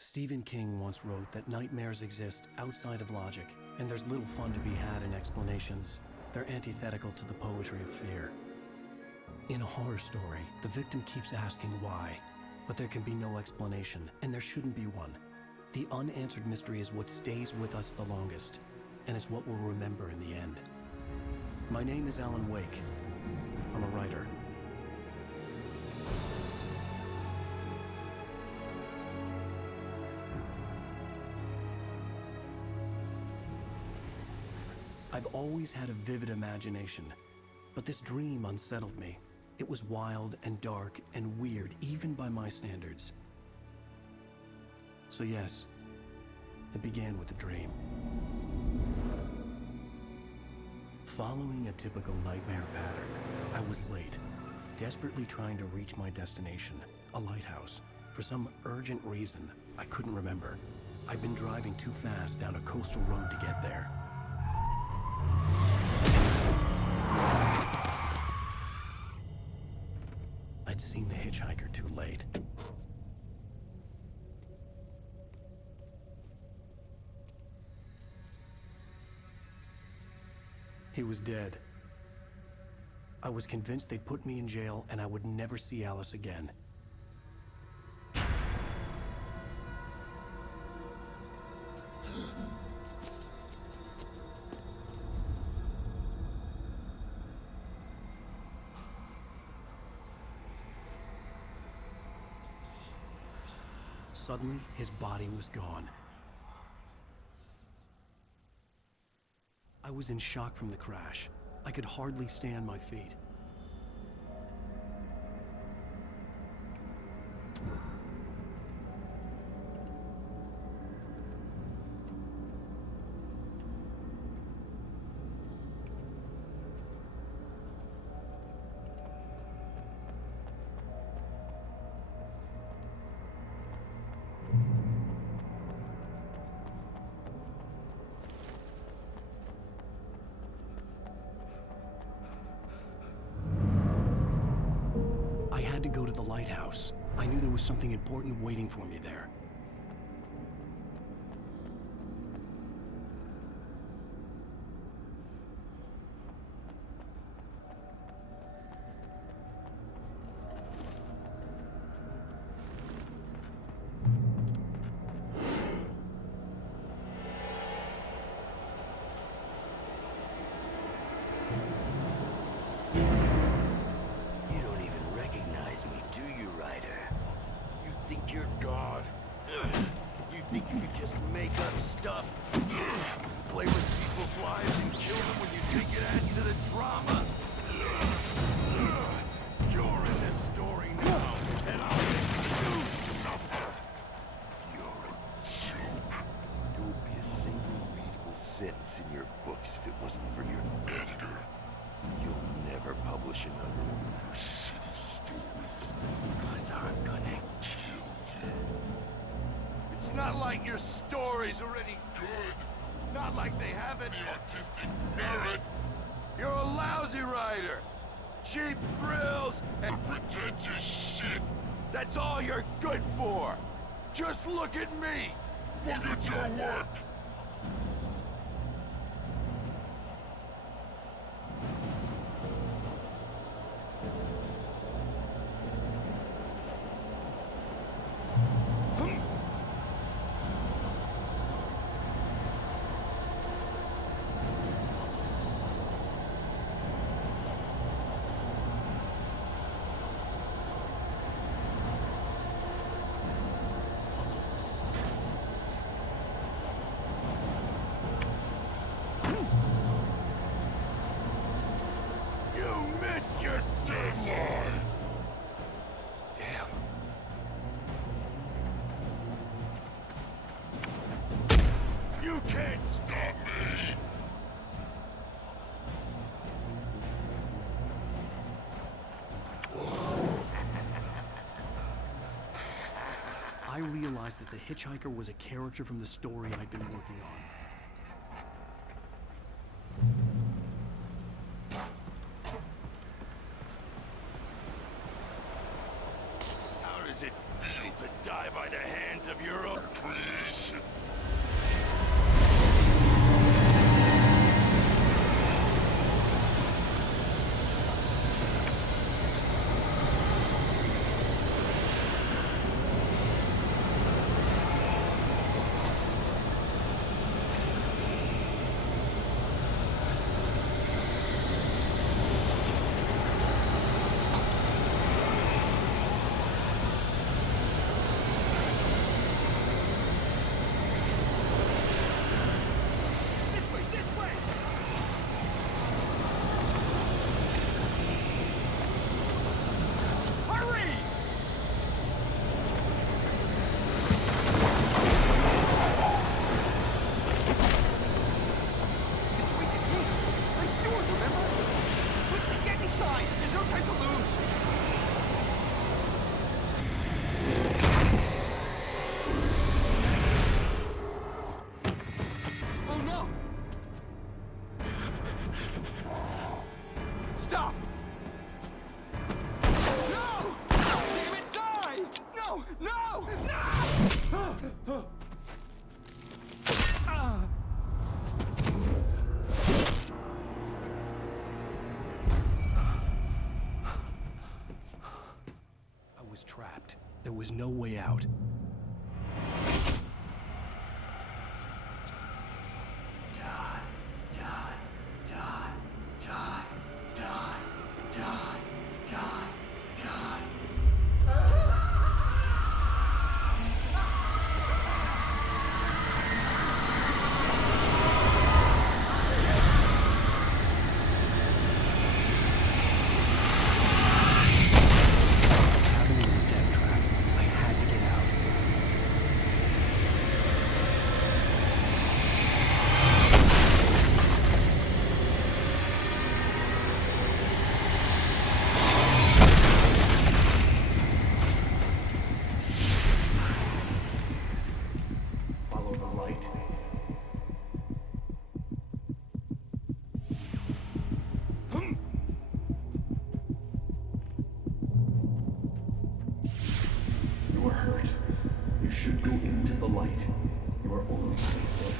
Stephen King once wrote that nightmares exist outside of logic, and there's little fun to be had in explanations. They're antithetical to the poetry of fear. In a horror story, the victim keeps asking why, but there can be no explanation, and there shouldn't be one. The unanswered mystery is what stays with us the longest, and it's what we'll remember in the end. My name is Alan Wake. I'm a writer. I've always had a vivid imagination, but this dream unsettled me. It was wild and dark and weird, even by my standards. So yes, it began with a dream. Following a typical nightmare pattern, I was late, desperately trying to reach my destination, a lighthouse. For some urgent reason, I couldn't remember. I'd been driving too fast down a coastal road to get there. I'd seen the hitchhiker too late. He was dead. I was convinced they'd put me in jail and I would never see Alice again. Suddenly, his body was gone. I was in shock from the crash. I could hardly stay on my feet. I had to go to the lighthouse. I knew there was something important waiting for me there. Me, do you, Ryder? You think you're God? You think you could just make up stuff? Play with people's lives and kill them when you think it adds to the drama? You're in this story now, and I'll make you suffer! You're a joke. There would be a single readable sentence in your books if it wasn't for your editor. You'll never publish another one of your shitty stories, because I'm gonna kill you. It's not like your stories are any good. Not like they have any artistic merit. You're a lousy writer. Cheap thrills and pretentious shit. That's all you're good for. Just look at me. Look at your work. Your deadline! Damn. You can't stop me! realized that the hitchhiker was a character from the story I'd been working on. How does it feel to die by the hands of your own creation? Trapped. There was no way out. You should go into the light. You are only safe there.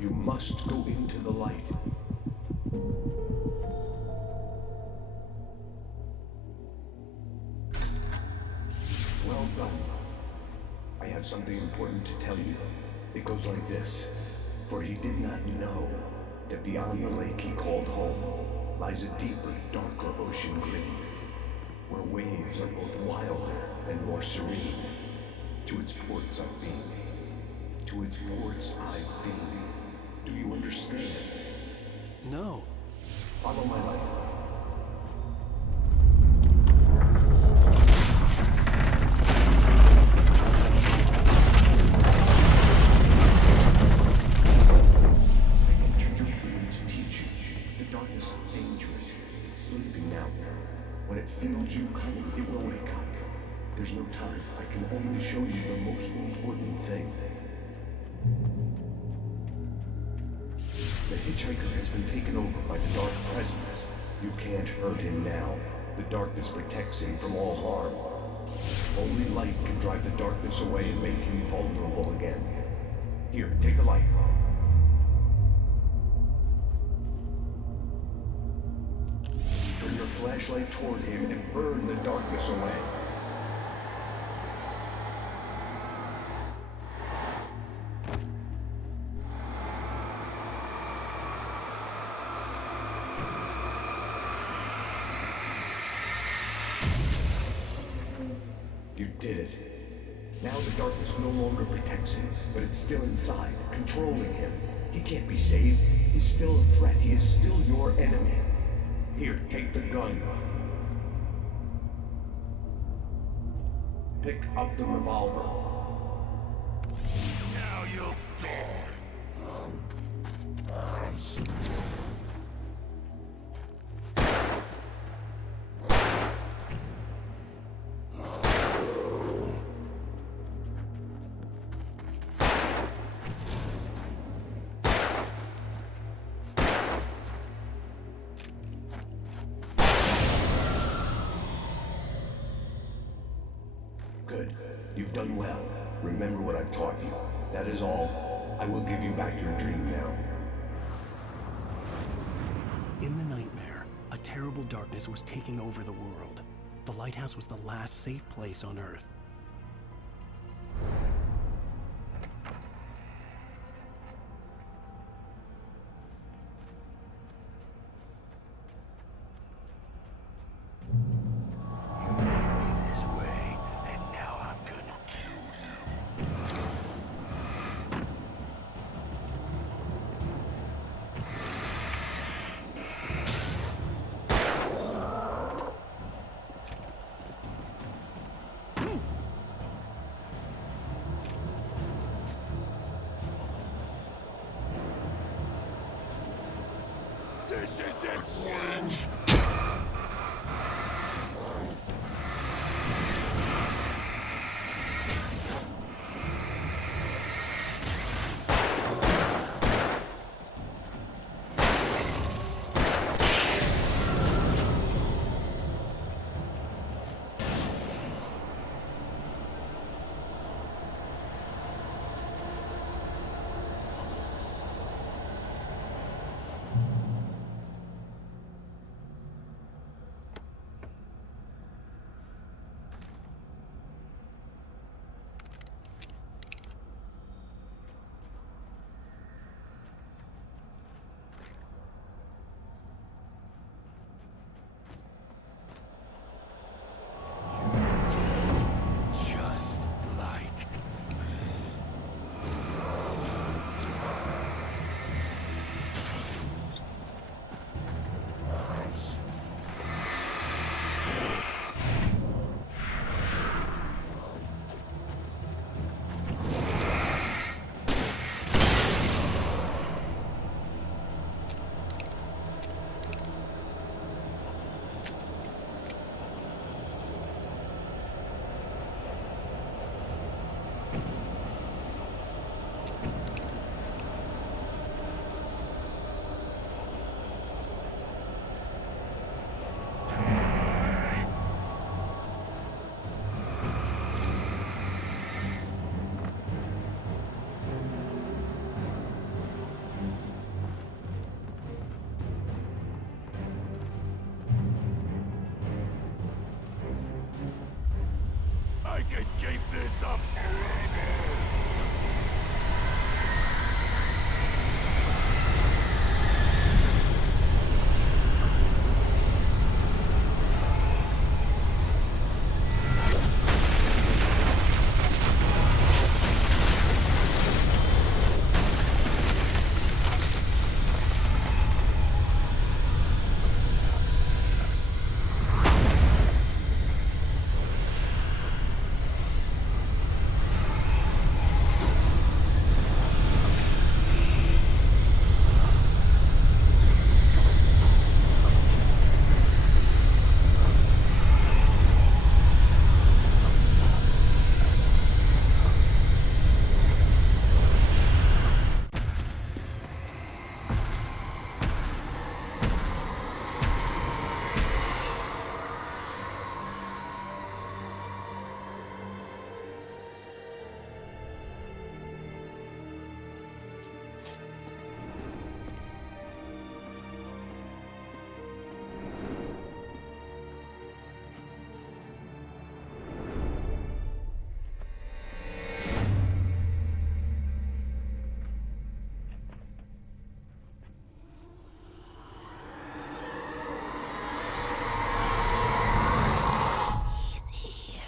You must go into the light. Well done. I have something important to tell you. It goes like this. For he did not know that beyond the lake he called home lies a deeper, darker ocean green, where waves are both wilder and more serene. To its ports I've been. To its ports I've been. Do you understand? No. Follow my light. There's no time. I can only show you the most important thing. The hitchhiker has been taken over by the dark presence. You can't hurt him now. The darkness protects him from all harm. Only light can drive the darkness away and make him vulnerable again. Here, take the light. Turn your flashlight toward him and burn the darkness away. You did it. Now the darkness no longer protects him, but it's still inside, controlling him. He can't be saved. He's still a threat. He is still your enemy. Here, take the gun. Pick up the revolver. Now you'll die. done well. Remember what I've taught you. That is all. I will give you back your dream now. In the nightmare, a terrible darkness was taking over the world. The lighthouse was the last safe place on Earth. You made me this way, and now I'm gonna kill you. This isn't French! Just like I could keep this up forever. He's here.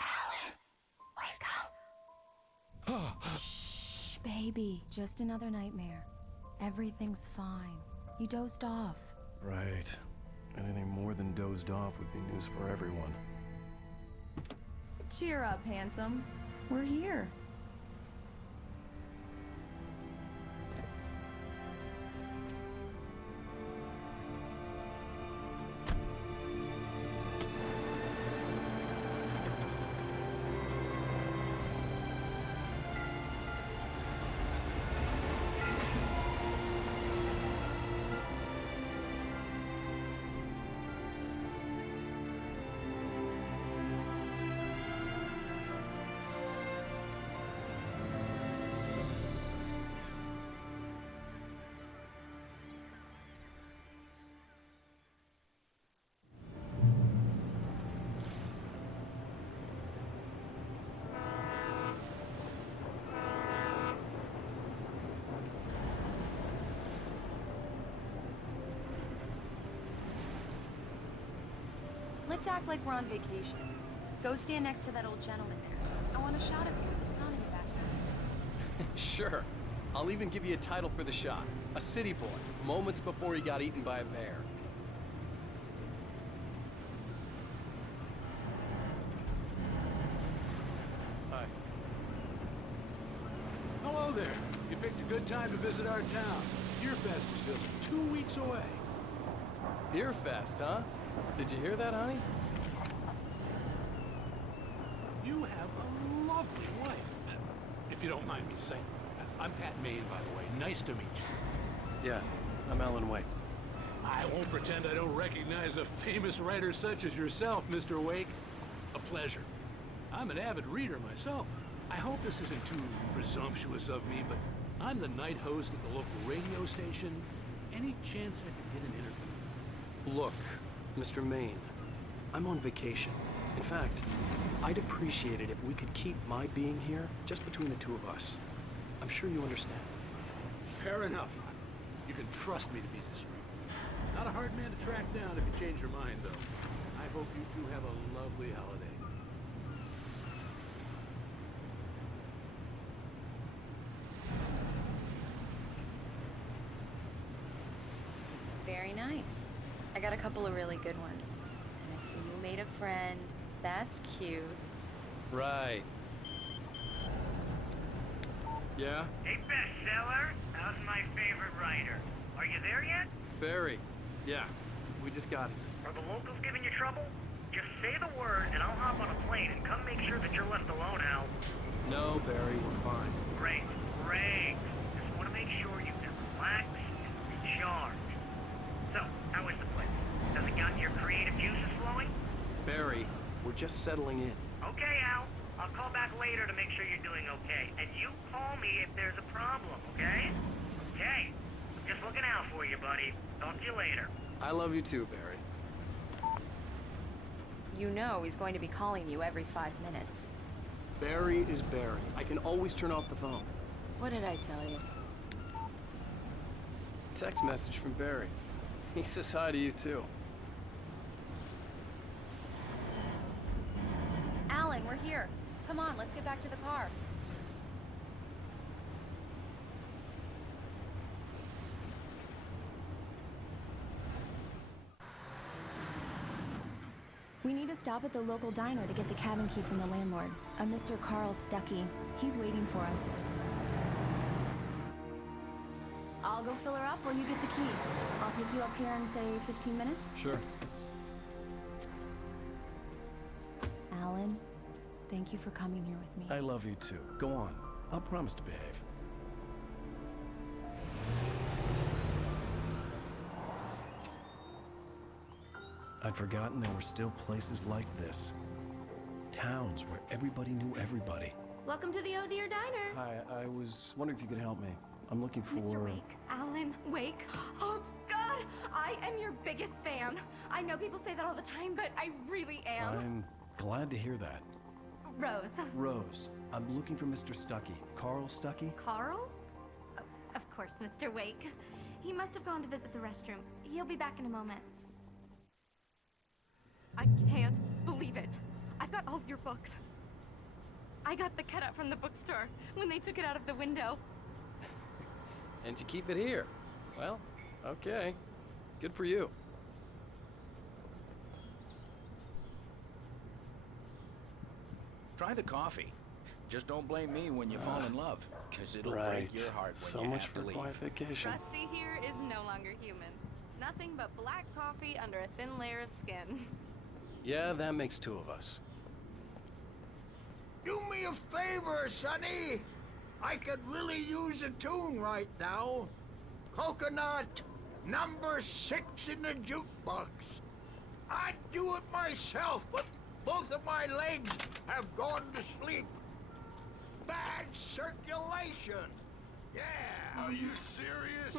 Alan, wake up. Shh, baby. Just another nightmare. Everything's fine. You dozed off. Right. Anything more than dozed off would be news for everyone. Cheer up, handsome. We're here. Let's act like we're on vacation. Go stand next to that old gentleman there. I want a shot of you with the town in the background. Sure. I'll even give you a title for the shot. A city boy, moments before he got eaten by a bear. Hi. Hello there. You picked a good time to visit our town. Deerfest is just 2 weeks away. Deerfest, huh? Did you hear that, honey? You have a lovely wife. If you don't mind me saying. I'm Pat Maine, by the way. Nice to meet you. Yeah, I'm Alan Wake. I won't pretend I don't recognize a famous writer such as yourself, Mr. Wake. A pleasure. I'm an avid reader myself. I hope this isn't too presumptuous of me, but I'm the night host at the local radio station. Any chance I could get an interview? Look, Mr. Maine, I'm on vacation. In fact, I'd appreciate it if we could keep my being here just between the two of us. I'm sure you understand. Fair enough. You can trust me to be discreet. Not a hard man to track down if you change your mind, though. I hope you two have a lovely holiday. Very nice. I got a couple of really good ones. And I see you made a friend. That's cute. Right. Yeah? Hey, bestseller. How's my favorite writer? Are you there yet? Barry. Yeah, we just got here. Are the locals giving you trouble? Just say the word, and I'll hop on a plane and come make sure that you're left alone, Al. No, Barry, we're fine. Great, great. Just want to make sure you can relax and recharge. So, how is the place? Has it gotten your creative juices flowing? Barry, we're just settling in. Okay, Al. I'll call back later to make sure you're doing okay. And you call me if there's a problem, okay? Okay. Just looking out for you, buddy. Talk to you later. I love you too, Barry. You know he's going to be calling you every 5 minutes. Barry is Barry. I can always turn off the phone. What did I tell you? Text message from Barry. He says hi to you too. Alan, we're here. Come on, let's get back to the car. We need to stop at the local diner to get the cabin key from the landlord, a Mr. Carl Stuckey. He's waiting for us. I'll go fill her up while you get the key. I'll pick you up here in, say, 15 minutes? Sure. Alan, thank you for coming here with me. I love you too. Go on. I'll promise to behave. I'd forgotten there were still places like this. Towns where everybody knew everybody. Welcome to the Oh Dear Diner. Hi, I was wondering if you could help me. I'm looking for... Mr. Wake. Alan Wake. Oh, God! I am your biggest fan. I know people say that all the time, but I really am. I'm glad to hear that. Rose. Rose, I'm looking for Mr. Stuckey. Carl Stuckey? Carl? Oh, of course, Mr. Wake. He must have gone to visit the restroom. He'll be back in a moment. I can't believe it. I've got all of your books. I got the cutout from the bookstore when they took it out of the window. And you keep it here. Well, okay. Good for you. Try the coffee. Just don't blame me when you fall in love, because it'll break your heart when so you much have for to leave. quiet vacation. Rusty here is no longer human. Nothing but black coffee under a thin layer of skin. Yeah, that makes two of us. Do me a favor, Sonny. I could really use a tune right now. Coconut, number 6 in the jukebox. I'd do it myself, but both of my legs have gone to sleep. Bad circulation. Yeah. Are you serious?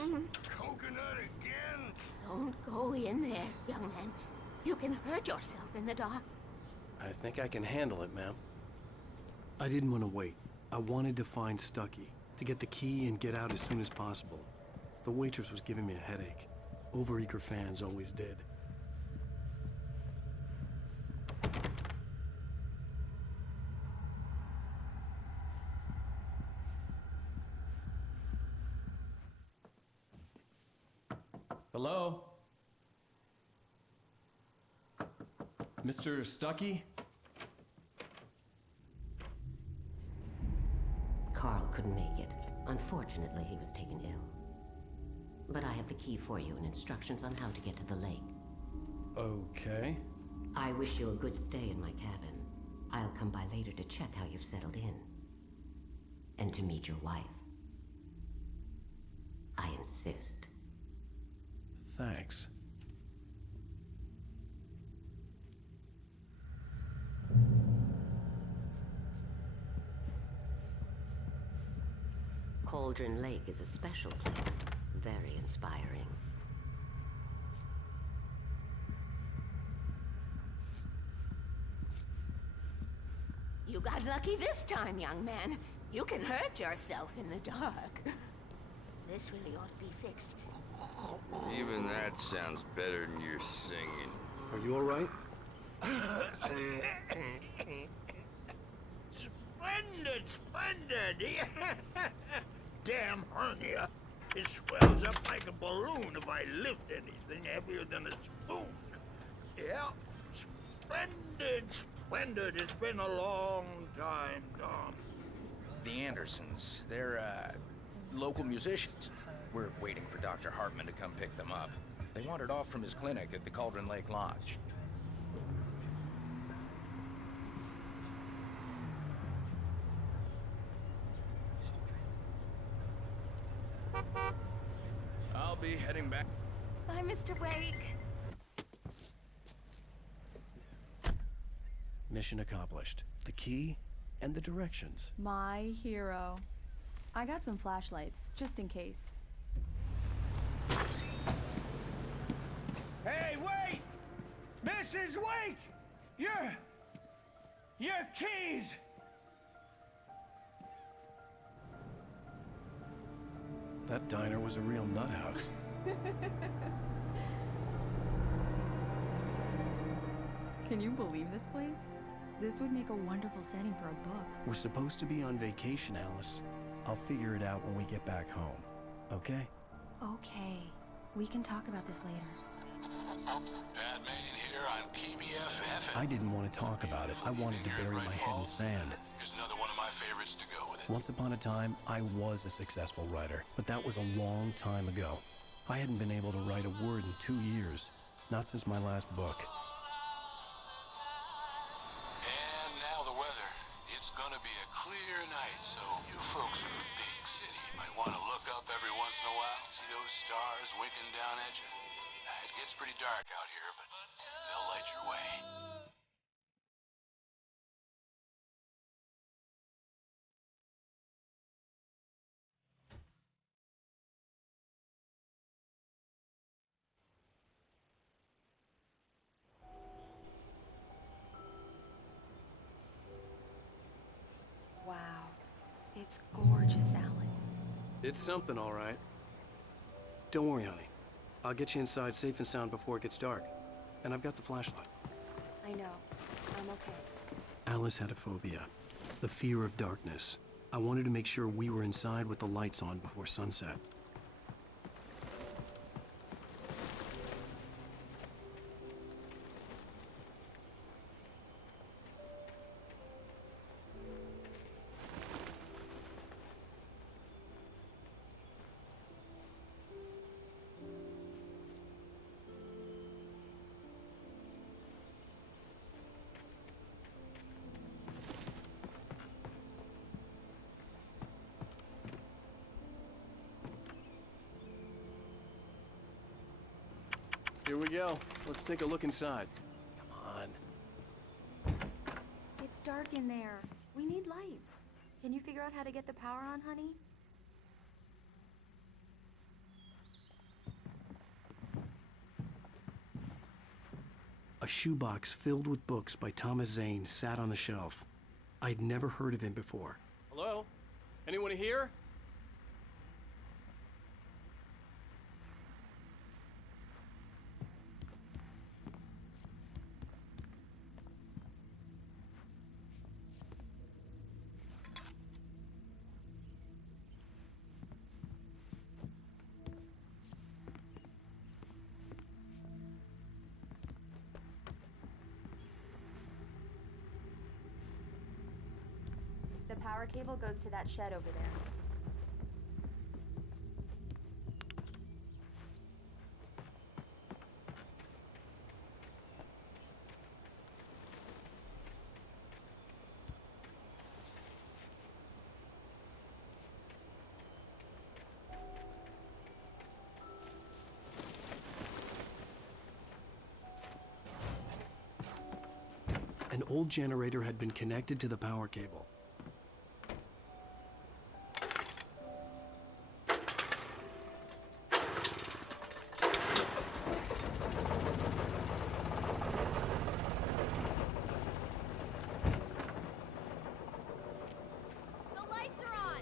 Coconut again? Don't go in there, young man. You can hurt yourself in the dark. I think I can handle it, ma'am. I didn't want to wait. I wanted to find Stuckey, to get the key and get out as soon as possible. The waitress was giving me a headache. Overeager fans always did. Hello? Mr. Stuckey? Carl couldn't make it. Unfortunately, he was taken ill. But I have the key for you and instructions on how to get to the lake. Okay. I wish you a good stay in my cabin. I'll come by later to check how you've settled in. And to meet your wife. I insist. Thanks. Cauldron Lake is a special place. Very inspiring. You got lucky this time, young man. You can hurt yourself in the dark. This really ought to be fixed. Even that sounds better than your singing. Are you all right? Splendid, splendid! Damn hernia. It swells up like a balloon if I lift anything heavier than a spoon. Yeah, splendid, splendid. It's been a long time, Tom. The Andersons, they're, local musicians. We're waiting for Dr. Hartman to come pick them up. They wandered off from his clinic at the Cauldron Lake Lodge. I'll be heading back. Bye, Mr. Wake. Mission accomplished. The key and the directions. My hero. I got some flashlights, just in case. Hey, wait! Mrs. Wake! Your keys! That diner was a real nut house. Can you believe this place? This would make a wonderful setting for a book. We're supposed to be on vacation, Alice. I'll figure it out when we get back home. Okay? Okay. We can talk about this later. Batman here on KBFF. I didn't want to talk about it. I wanted to bury my head in sand. Here's another one of my favorites to go with it. Once upon a time, I was a successful writer, but that was a long time ago. I hadn't been able to write a word in 2 years. Not since my last book. And now the weather. It's gonna be a clear night, so you folks in the big city might want to look up every once in a while. See those stars winking down at you? It gets pretty dark out here, but they'll light your way. Wow. It's gorgeous, Alan. It's something, all right. Don't worry, honey. I'll get you inside safe and sound before it gets dark. And I've got the flashlight. I know. I'm okay. Alice had a phobia. The fear of darkness. I wanted to make sure we were inside with the lights on before sunset. Here we go. Let's take a look inside. Come on. It's dark in there. We need lights. Can you figure out how to get the power on, honey? A shoebox filled with books by Thomas Zane sat on the shelf. I'd never heard of him before. Hello? Anyone here? power cable goes to that shed over there. An old generator had been connected to the power cable. The lights are on!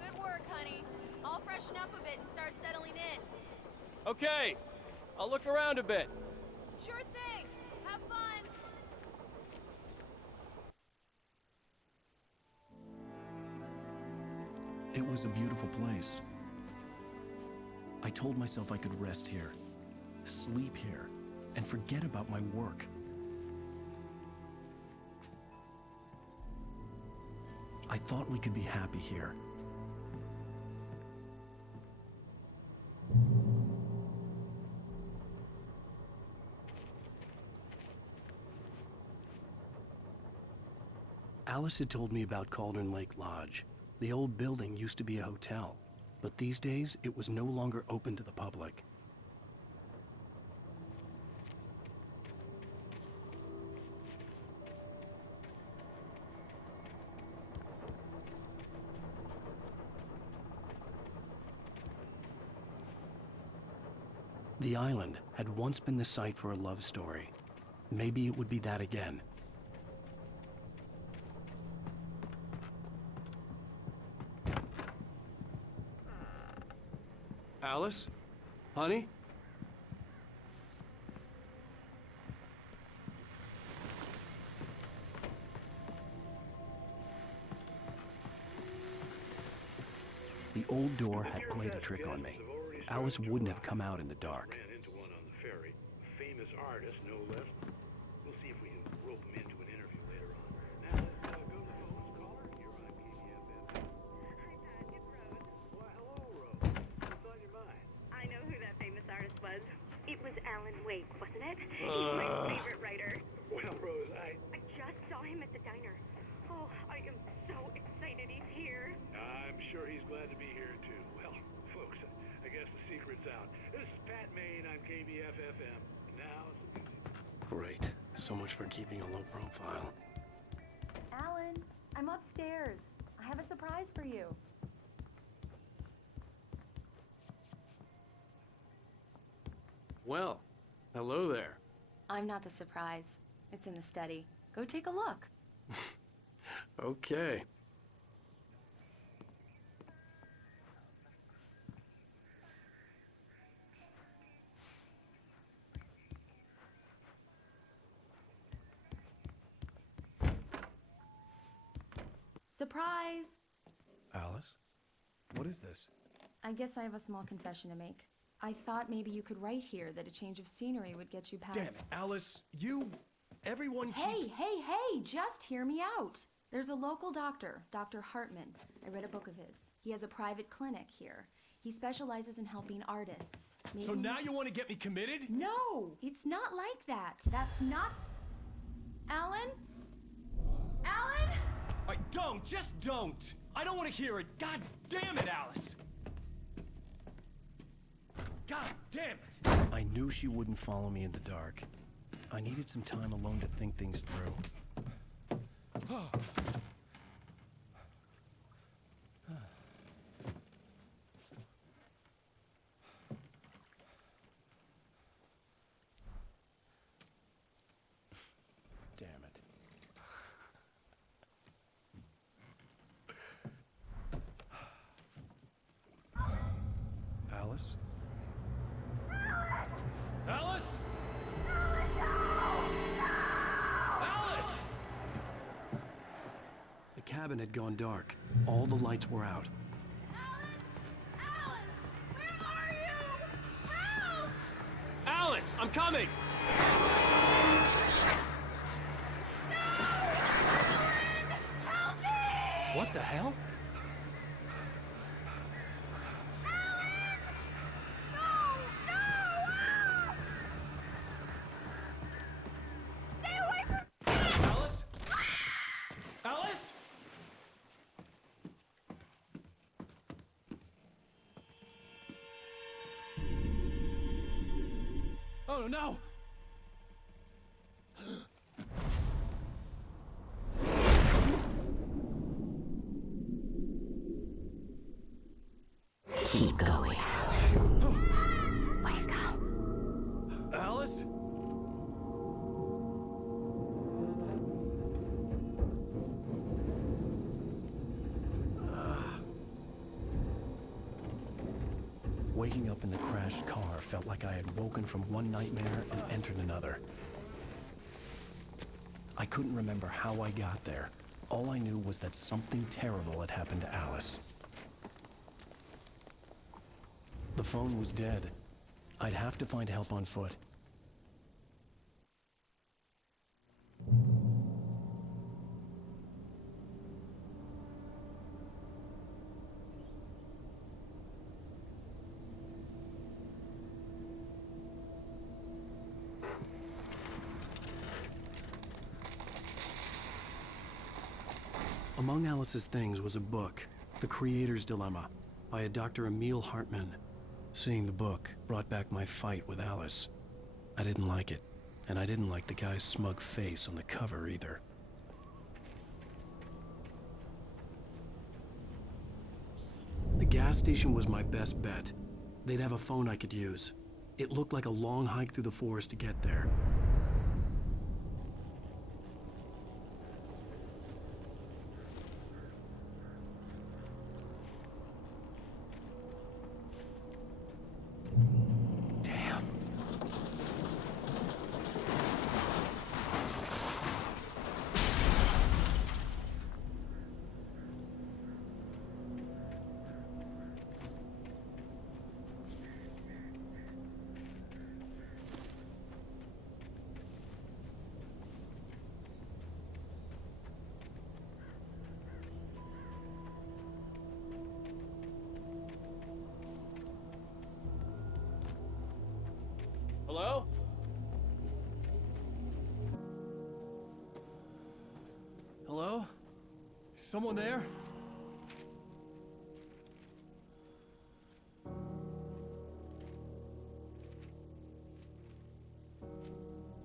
Good work, honey. I'll freshen up a bit and start settling in. Okay, I'll look around a bit. Sure thing! Have fun! It was a beautiful place. I told myself I could rest here, sleep here, and forget about my work. I thought we could be happy here. Alice had told me about Cauldron Lake Lodge. The old building used to be a hotel, but these days it was no longer open to the public. The island had once been the site for a love story. Maybe it would be that again. Alice? Honey? The old door had played a trick on me. Alice wouldn't have come out in the dark. Ran into one on the ferry. Famous artist, no less. We'll see if we can rope him into an interview later on. Now, let's go to the phones. Caller, you're on KBFF. Hi, Dad. It's Rose. Why, hello, Rose. What's on your mind? I know who that famous artist was. It was Alan Wake, wasn't it? He's my favorite writer. Well, Rose, I just saw him at the diner. Oh, I am so excited he's here. I'm sure he's glad to be here, too. Well, folks, I guess the secret's out. This is Pat Maine on KBFFM. Now, some music. Great. So much for keeping a low profile. Alan, I'm upstairs. I have a surprise for you. Well, hello there. I'm not the surprise. It's in the study. Go take a look. Okay. Surprise! Alice? What is this? I guess I have a small confession to make. I thought maybe you could write here that a change of scenery would get you past... Damn it, Alice! Everyone keeps... Hey! Just hear me out! There's a local doctor, Dr. Hartman. I read a book of his. He has a private clinic here. He specializes in helping artists. So now you want to get me committed? No! It's not like that. That's not... Alan? Alan? Just don't! I don't want to hear it! God damn it, Alice! God damn it! I knew she wouldn't follow me in the dark. I needed some time alone to think things through. Damn it. Alice? Alice? Alice! The cabin had gone dark. All the lights were out. Alan! Where are you? Help! Alice, I'm coming! What the hell? Alice? Alice? Oh no! Keep going. Wake up. Alice? Waking up in the crashed car felt like I had woken from one nightmare and entered another. I couldn't remember how I got there. All I knew was that something terrible had happened to Alice. The phone was dead. I'd have to find help on foot. Among Alice's things was a book, The Creator's Dilemma, by a Dr. Emil Hartman. Seeing the book brought back my fight with Alice. I didn't like it, and I didn't like the guy's smug face on the cover either. The gas station was my best bet. They'd have a phone I could use. It looked like a long hike through the forest to get there. Hello? Hello? Someone there?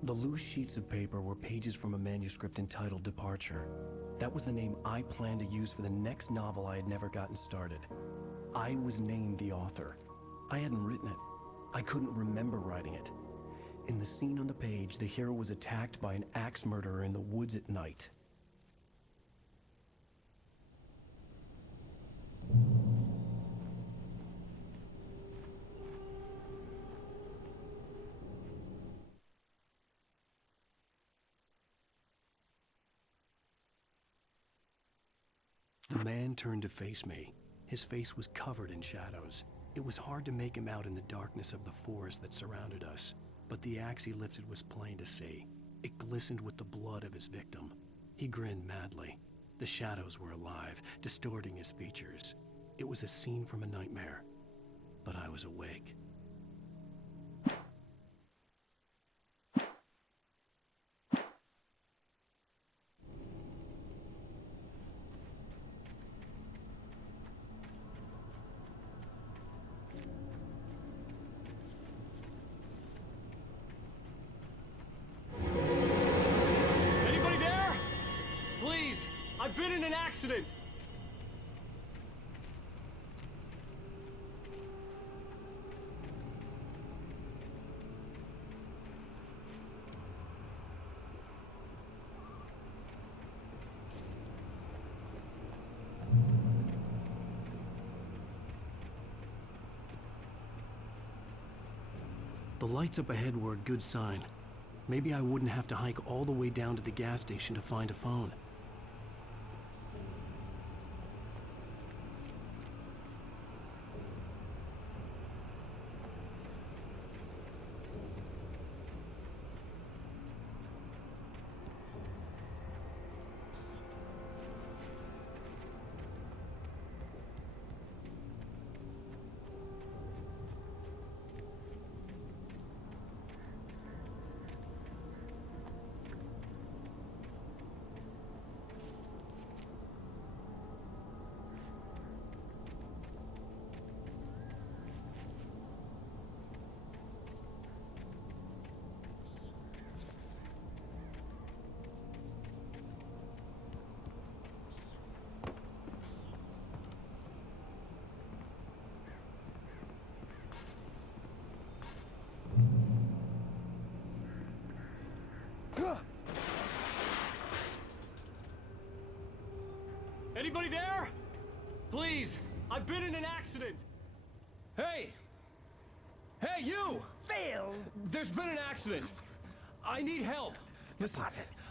The loose sheets of paper were pages from a manuscript entitled Departure. That was the name I planned to use for the next novel I had never gotten started. I was named the author. I hadn't written it. I couldn't remember writing it. In the scene on the page, the hero was attacked by an axe murderer in the woods at night. The man turned to face me. His face was covered in shadows. It was hard to make him out in the darkness of the forest that surrounded us, but the axe he lifted was plain to see. It glistened with the blood of his victim. He grinned madly. The shadows were alive, distorting his features. It was a scene from a nightmare, but I was awake. Anybody there? Please, I've been in an accident. The lights up ahead were a good sign. Maybe I wouldn't have to hike all the way down to the gas station to find a phone. Anybody there? Please, I've been in an accident. Hey! Hey, you! Phil! There's been an accident. I need help. Listen,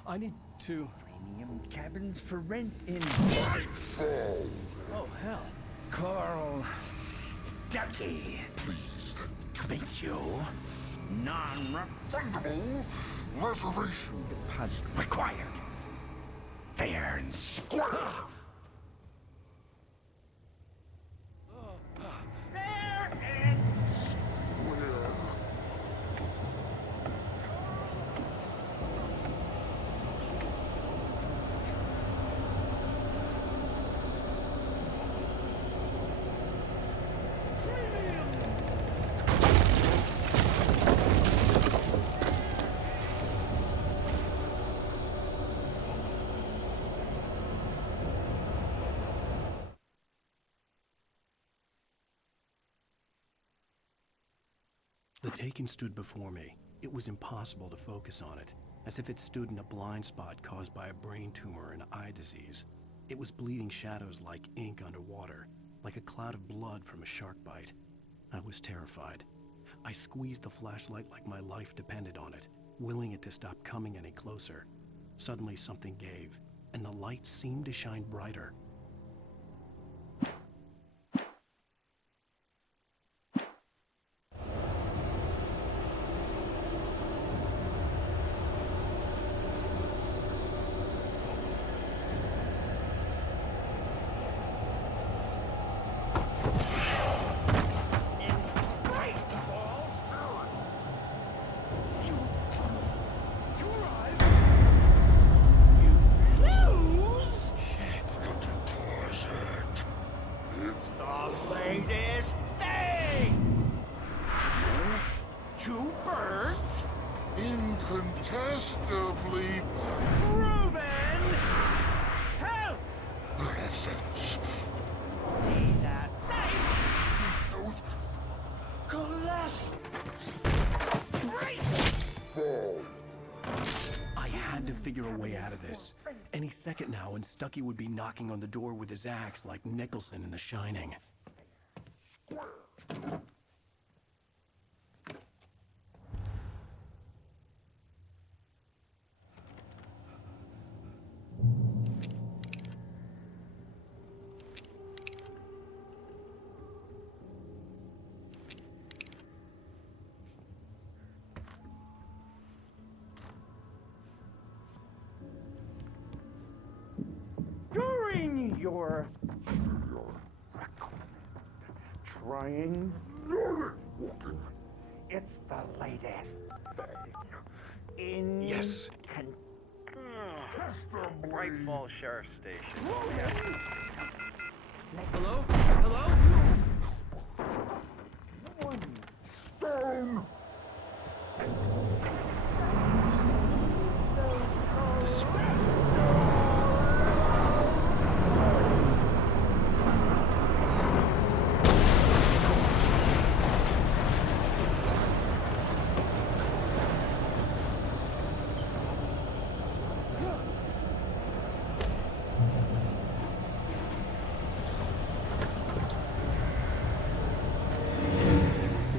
I need to... Premium cabins for rent in... Nightfall! Oh, hell. Carl Stucky. Pleased To meet you. Non-refundable reservation deposit required. Fair and square. Fair and square. The Taken stood before me. It was impossible to focus on it, as if it stood in a blind spot caused by a brain tumor and eye disease. It was bleeding shadows like ink underwater, like a cloud of blood from a shark bite. I was terrified. I squeezed the flashlight like my life depended on it, willing it to stop coming any closer. Suddenly something gave, and the light seemed to shine brighter. Incontestably proven health. Presence. See the sights. Those fall. I had to figure a way out of this. Any second now, and Stucky would be knocking on the door with his axe like Nicholson in The Shining. During your trying, it's the latest thing in Yes. Bright Falls Sheriff Station. Hello? Hello? stone. Despair.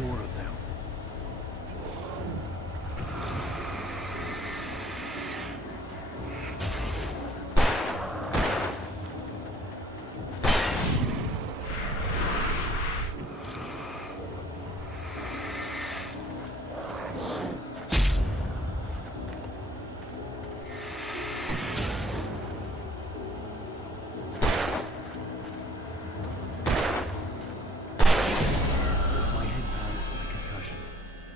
More of them. My head pounded with a concussion.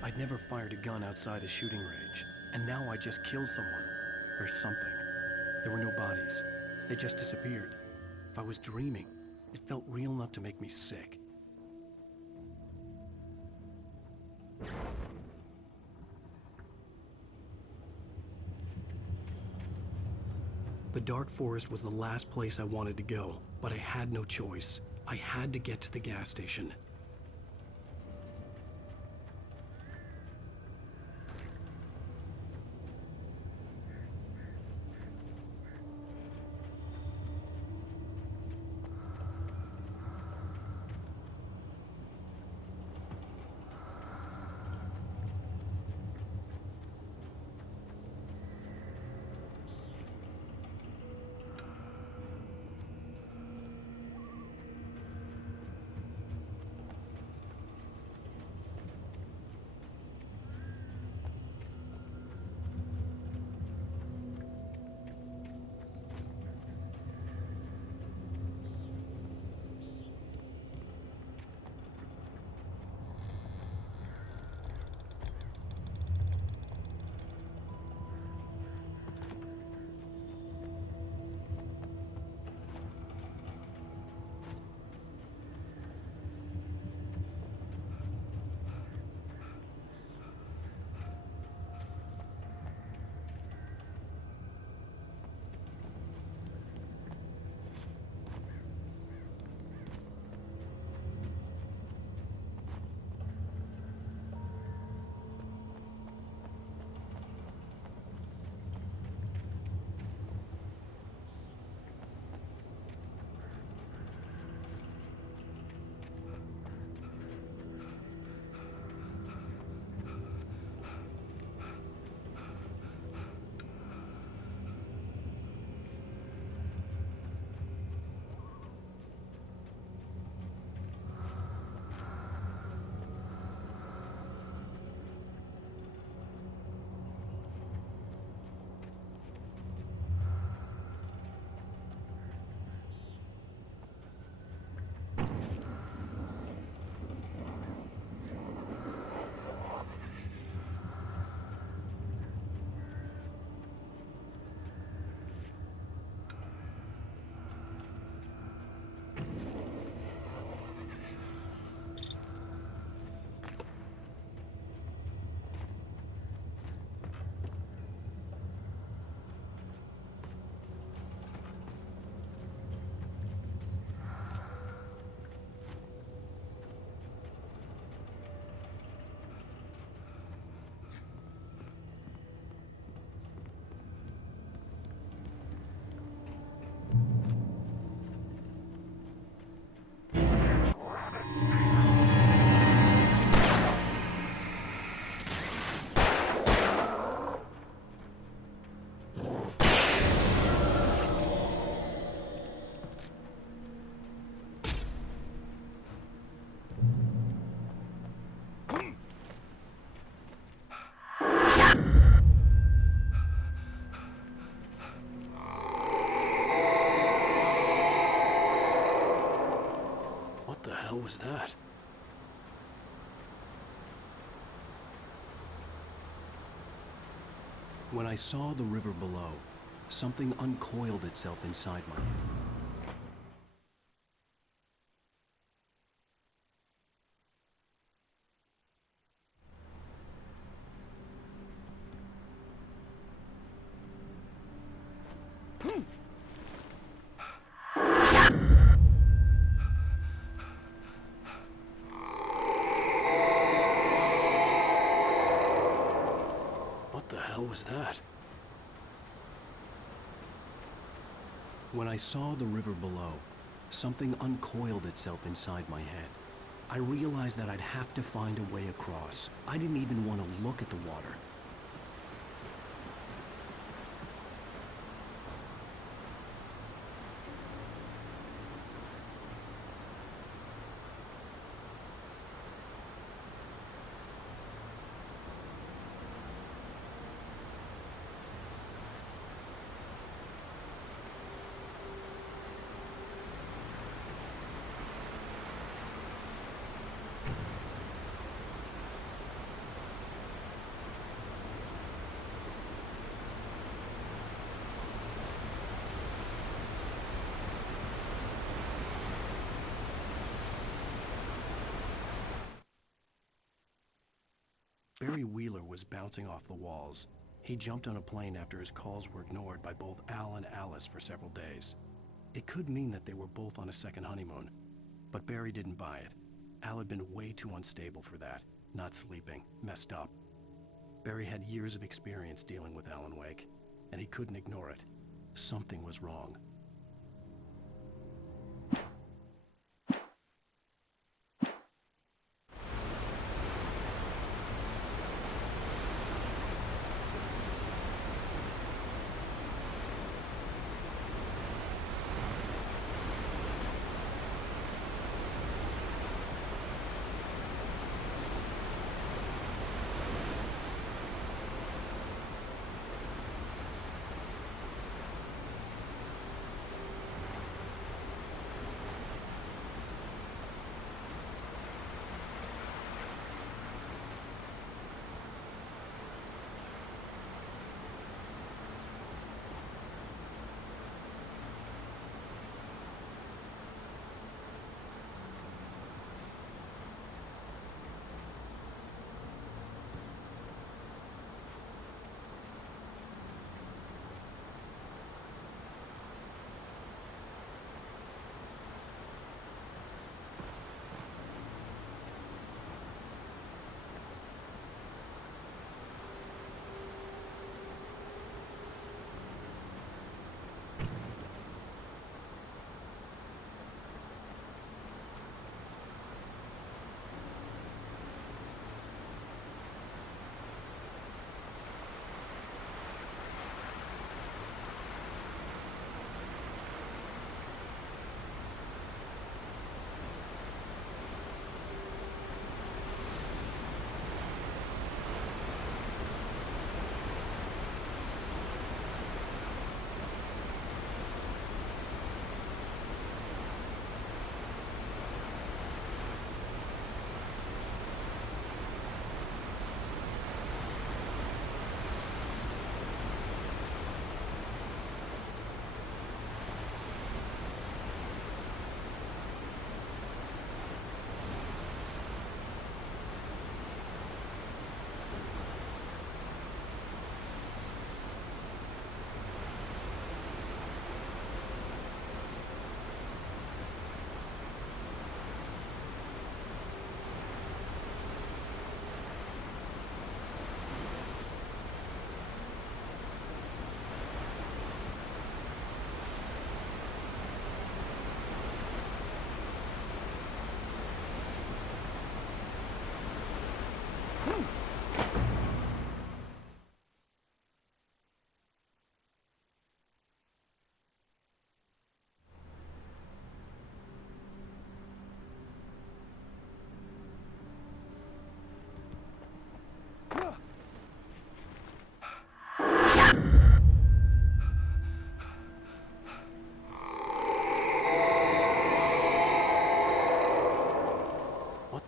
I'd never fired a gun outside a shooting range, and now I just killed someone. Or something. There were no bodies. They just disappeared. If I was dreaming, it felt real enough to make me sick. The dark forest was the last place I wanted to go, but I had no choice. I had to get to the gas station. hell was that? When I saw the river below, something uncoiled itself inside my head. What the hell was that? When I saw the river below, something uncoiled itself inside my head. I realized that I'd have to find a way across. I didn't even want to look at the water. Barry Wheeler was bouncing off the walls. He jumped on a plane after his calls were ignored by both Al and Alice for several days. It could mean that they were both on a second honeymoon, but Barry didn't buy it. Al had been way too unstable for that, not sleeping, messed up. Barry had years of experience dealing with Alan Wake, and he couldn't ignore it. Something was wrong.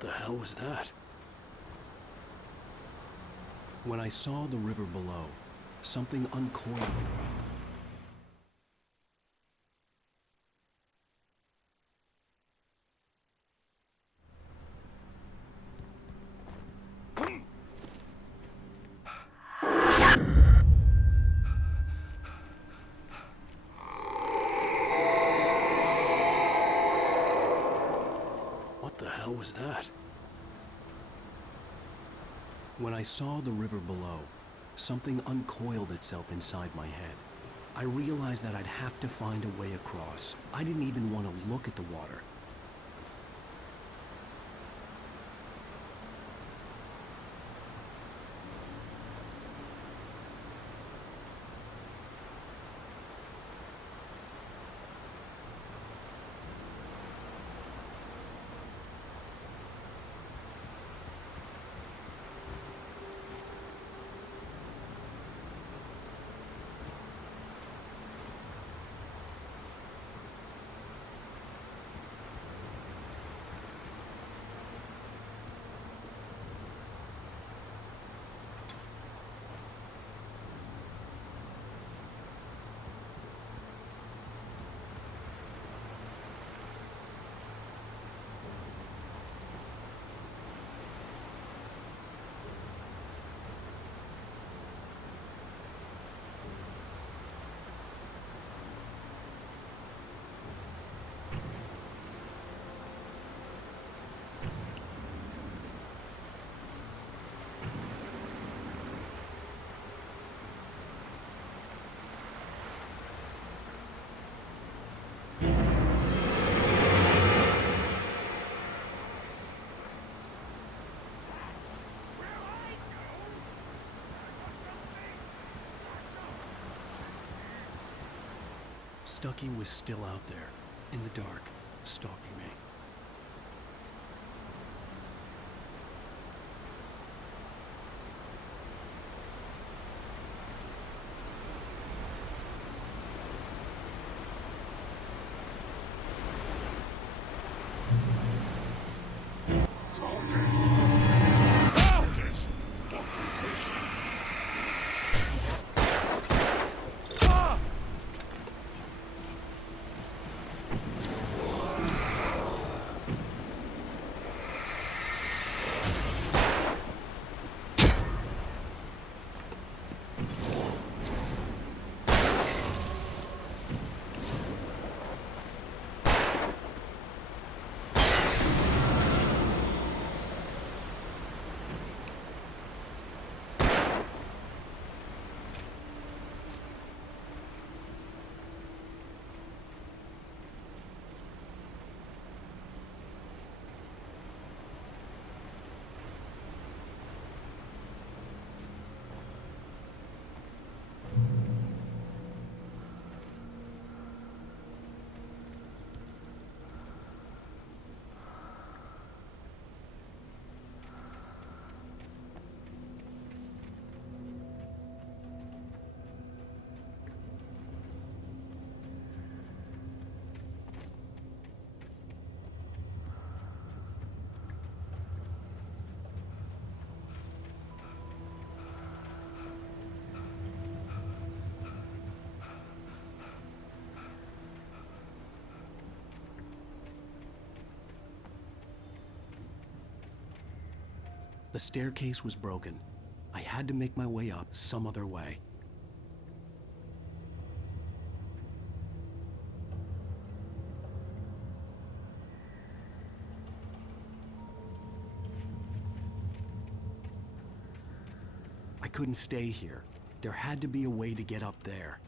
What the hell was that? When I saw the river below, something uncoiled. What the hell was that? When I saw the river below, something uncoiled itself inside my head. I realized that I'd have to find a way across. I didn't even want to look at the water. Stucky was still out there, in the dark, stalking me. The staircase was broken. I had to make my way up some other way. I couldn't stay here. There had to be a way to get up there.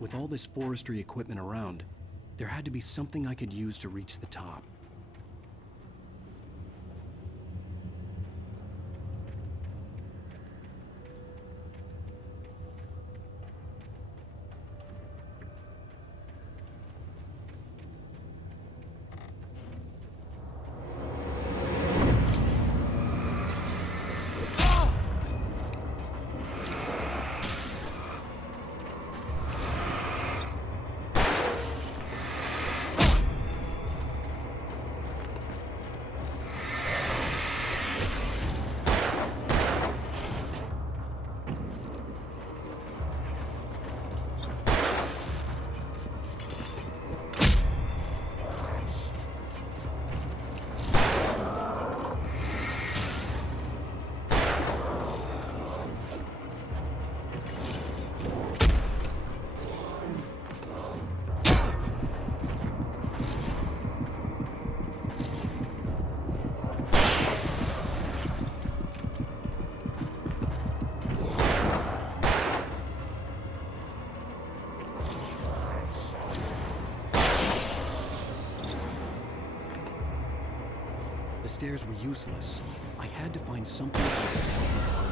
With all this forestry equipment around, there had to be something I could use to reach the top. The stairs were useless. I had to find something else to help me climb.